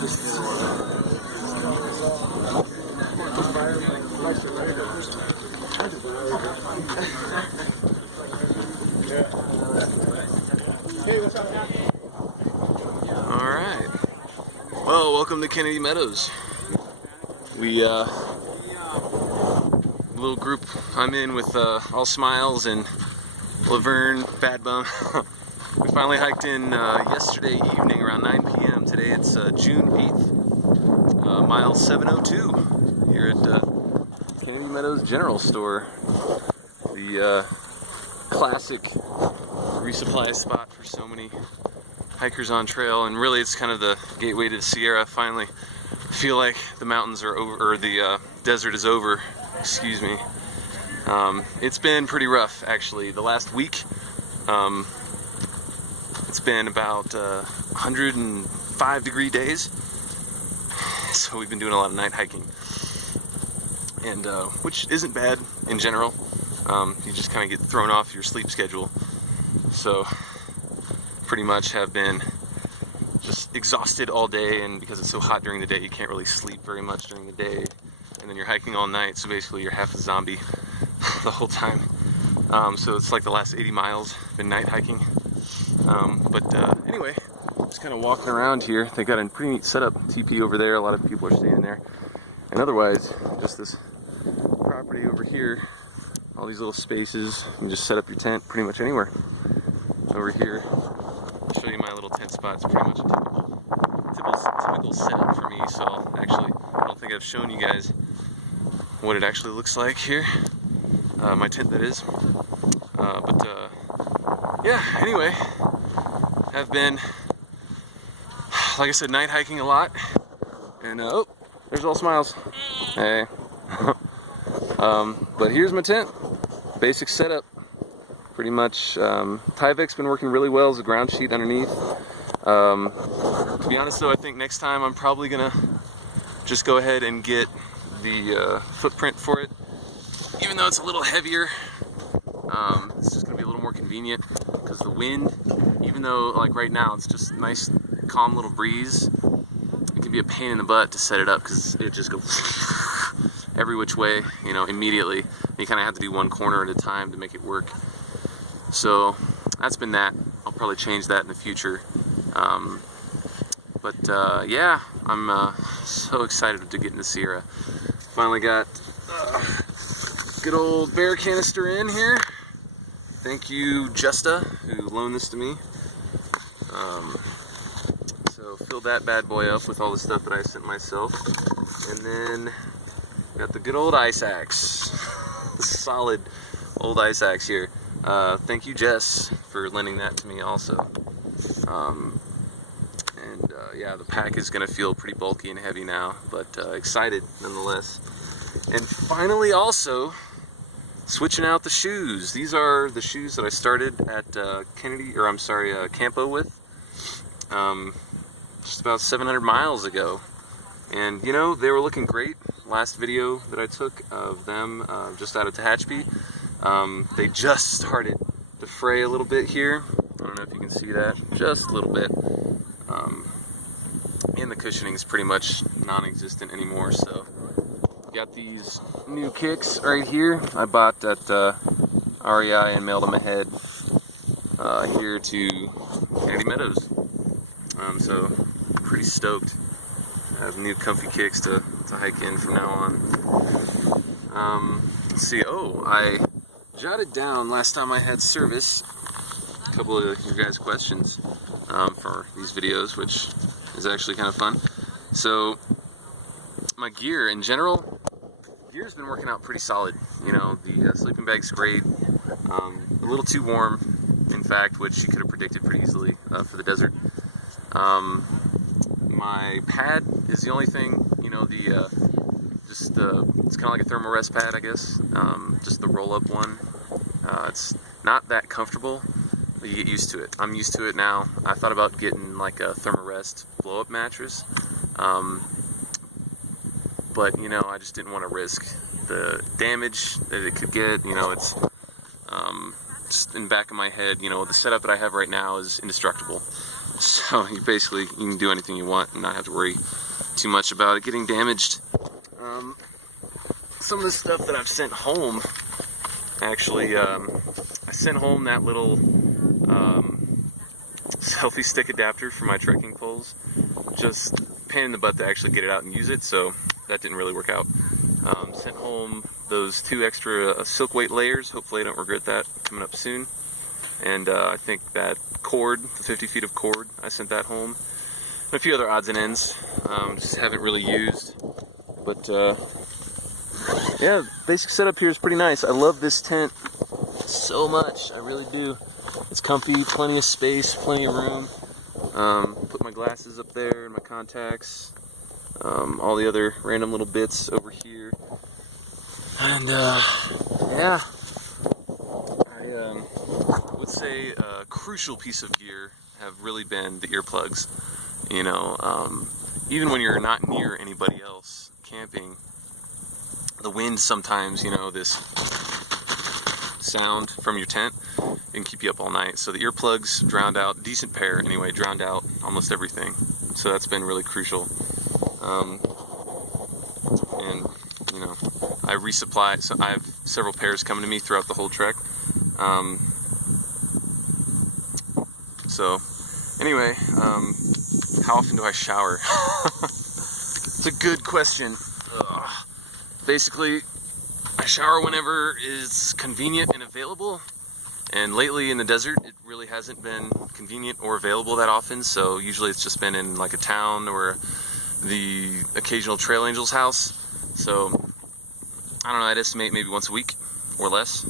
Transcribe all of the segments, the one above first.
Alright. Well, welcome to Kennedy Meadows. We, little group I'm in with All Smiles and Laverne, Bad Bum. We finally hiked in yesterday evening around 9 p.m. Today it's June 8th, mile 702 here at Kennedy Meadows General Store. The classic resupply spot for so many hikers on trail, and really it's kind of the gateway to the Sierra. Finally feel like the mountains are over, or the desert is over, excuse me. It's been pretty rough actually. The last week it's been about 105-degree days, so we've been doing a lot of night hiking, and which isn't bad in general. You just kind of get thrown off your sleep schedule, so pretty much have been just exhausted all day, and because it's so hot during the day you can't really sleep very much during the day, and then you're hiking all night, so basically you're half a zombie the whole time. So it's like the last 80 miles been night hiking. Anyway, just kind of walking around here. They got a pretty neat setup, teepee over there, a lot of people are staying there, and otherwise just this property over here, all these little spaces. You can just set up your tent pretty much anywhere. Over here, I'll show you my little tent spot. It's pretty much a typical setup for me, so I don't think I've shown you guys what it actually looks like here. My tent, that is. Yeah, anyway, have been, like I said, night hiking a lot, and oh, there's All Smiles. Hey. But here's my tent. Basic setup. Pretty much, Tyvek's been working really well as a ground sheet underneath. To be honest though, I think next time I'm probably gonna just go ahead and get the footprint for it. Even though it's a little heavier, it's just gonna be a little more convenient because the wind, even though like right now it's just a nice calm little breeze, it can be a pain in the butt to set it up because it just goes every which way, you know, immediately. You kind of have to do one corner at a time to make it work. So that's been that. I'll probably change that in the future. Yeah, I'm so excited to get in the Sierra. Finally got good old bear canister in here. Thank you, Justa, who loaned this to me. So filled that bad boy up with all the stuff that I sent myself. And then got the good old ice axe. The solid old ice axe here. Thank you, Jess, for lending that to me also. Yeah, the pack is going to feel pretty bulky and heavy now, but excited nonetheless. And finally also, switching out the shoes. These are the shoes that I started at Campo with, just about 700 miles ago. And you know, they were looking great. Last video that I took of them just out of Tehachapi, they just started to fray a little bit here. I don't know if you can see that, just a little bit. And the cushioning is pretty much non-existent anymore, so got these new kicks right here. I bought at REI and mailed them ahead here to Kennedy Meadows. So pretty stoked. I have new comfy kicks to hike in from now on. Let's see, I jotted down last time I had service a couple of your guys' questions for these videos, which is actually kind of fun. So my gear in general, gear's been working out pretty solid. You know, the sleeping bag's great, a little too warm, in fact, which you could have predicted pretty easily for the desert. My pad is the only thing, you know, it's kind of like a thermal rest pad, I guess, just the roll-up one. It's not that comfortable, but you get used to it. I'm used to it now. I thought about getting like a Thermarest blow-up mattress, but you know, I just didn't want to risk the damage that it could get. You know, it's just in the back of my head, the setup that I have right now is indestructible. So you can do anything you want and not have to worry too much about it getting damaged. Some of the stuff that I've sent home, actually, I sent home that little selfie stick adapter for my trekking poles. Just pain in the butt to actually get it out and use it, so that didn't really work out. Sent home those 2 extra silk weight layers. Hopefully I don't regret that, coming up soon. And I think that cord, the 50 feet of cord, I sent that home. And a few other odds and ends, just haven't really used. But yeah, basic setup here is pretty nice. I love this tent so much, I really do. It's comfy, plenty of space, plenty of room. Put my glasses up there and my contacts. All the other random little bits over here. And yeah, I would say a crucial piece of gear have really been the earplugs. Even when you're not near anybody else camping, the wind sometimes, this sound from your tent, it can keep you up all night. So the earplugs drowned out, decent pair anyway, drowned out almost everything. So that's been really crucial. And I resupply, so I have several pairs coming to me throughout the whole trek. So anyway, how often do I shower? It's a good question. Basically, I shower whenever it's convenient and available, and lately in the desert it really hasn't been convenient or available that often, so usually it's just been in like a town or the occasional trail angel's house. So I don't know, I'd estimate maybe once a week or less.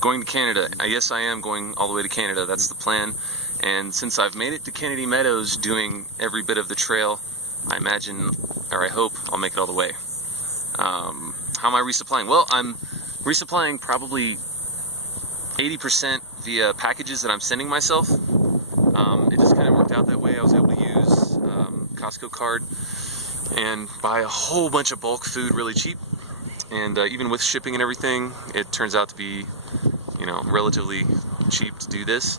Going to Canada, yes, I am going all the way to Canada, that's the plan. And since I've made it to Kennedy Meadows doing every bit of the trail, I imagine, or I hope, I'll make it all the way. How am I resupplying? Well, I'm resupplying probably 80% via packages that I'm sending myself. It just kind of worked out that way. I was able to use Costco card and buy a whole bunch of bulk food really cheap. And even with shipping and everything, it turns out to be, relatively cheap to do this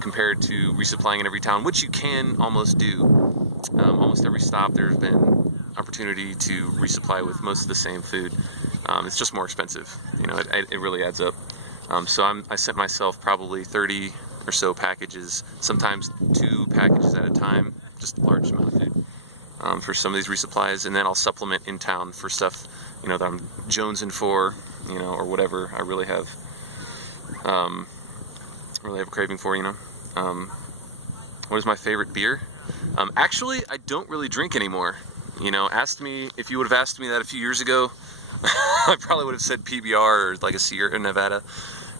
compared to resupplying in every town, which you can almost do. Almost every stop there's been opportunity to resupply with most of the same food. It's just more expensive. It really adds up. So I sent myself probably 30 or so packages, sometimes 2 packages at a time, just a large amount of food for some of these resupplies, and then I'll supplement in town for stuff that I'm jonesing for, or whatever I really have a craving for. What is my favorite beer? Actually, I don't really drink anymore. Asked me, if you would have asked me that a few years ago, I probably would have said PBR or like a Sierra Nevada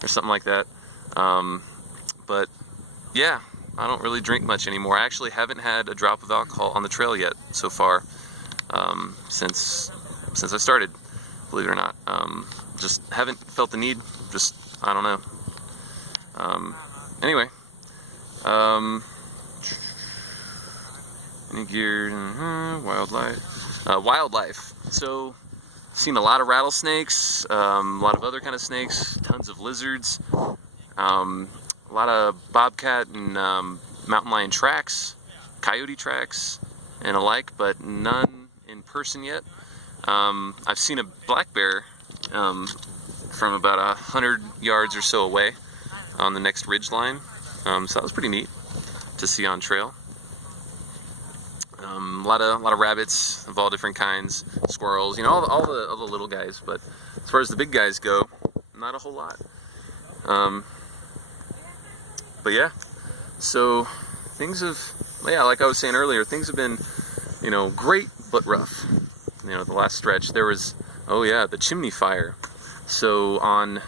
or something like that. But yeah, I don't really drink much anymore. I actually haven't had a drop of alcohol on the trail yet so far, since I started, believe it or not. Just haven't felt the need, I don't know. Anyway, any gear, wildlife. So, seen a lot of rattlesnakes, a lot of other kind of snakes, tons of lizards, a lot of bobcat and mountain lion tracks, coyote tracks, and alike, but none in person yet. I've seen a black bear from about 100 yards or so away on the next ridge line, so that was pretty neat to see on trail. A lot of rabbits of all different kinds, squirrels, all the little guys. But as far as the big guys go, not a whole lot. But yeah, so things have, like I was saying earlier, things have been, great but rough. The last stretch there was, the chimney fire. So on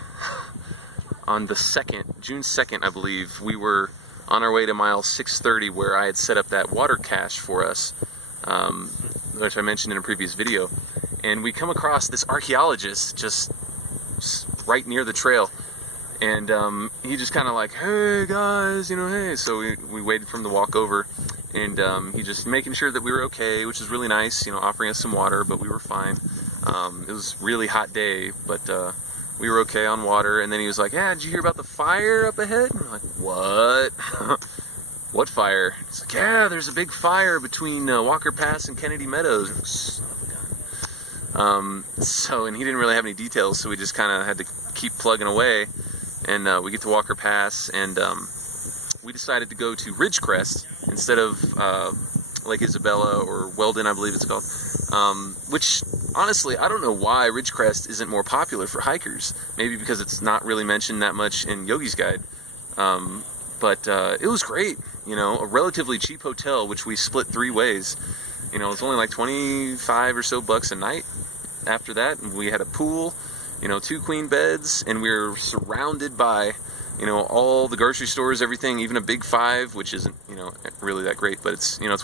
the 2nd, June 2nd, I believe, we were on our way to mile 630, where I had set up that water cache for us, which I mentioned in a previous video. And we come across this archaeologist just right near the trail. And he just kind of like, hey guys, hey. So we waited for him to walk over, and he just making sure that we were okay, which is really nice, offering us some water, but we were fine. It was a really hot day, but we were okay on water. And then he was like, yeah, did you hear about the fire up ahead? And we're like, what? What fire? He's like, yeah, there's a big fire between Walker Pass and Kennedy Meadows. So, and he didn't really have any details, so we just kind of had to keep plugging away. And we get to Walker Pass, and we decided to go to Ridgecrest instead of Lake Isabella, or Weldon, I believe it's called. Which, honestly, I don't know why Ridgecrest isn't more popular for hikers. Maybe because it's not really mentioned that much in Yogi's Guide. But it was great, you know, a relatively cheap hotel, which we split 3 ways. You know, it's only like 25 or so bucks a night. After that, and we had a pool, you know, 2 queen beds, and we were surrounded by, you know, all the grocery stores, everything, even a Big 5, which isn't, you know, really that great, but it's, you know, it's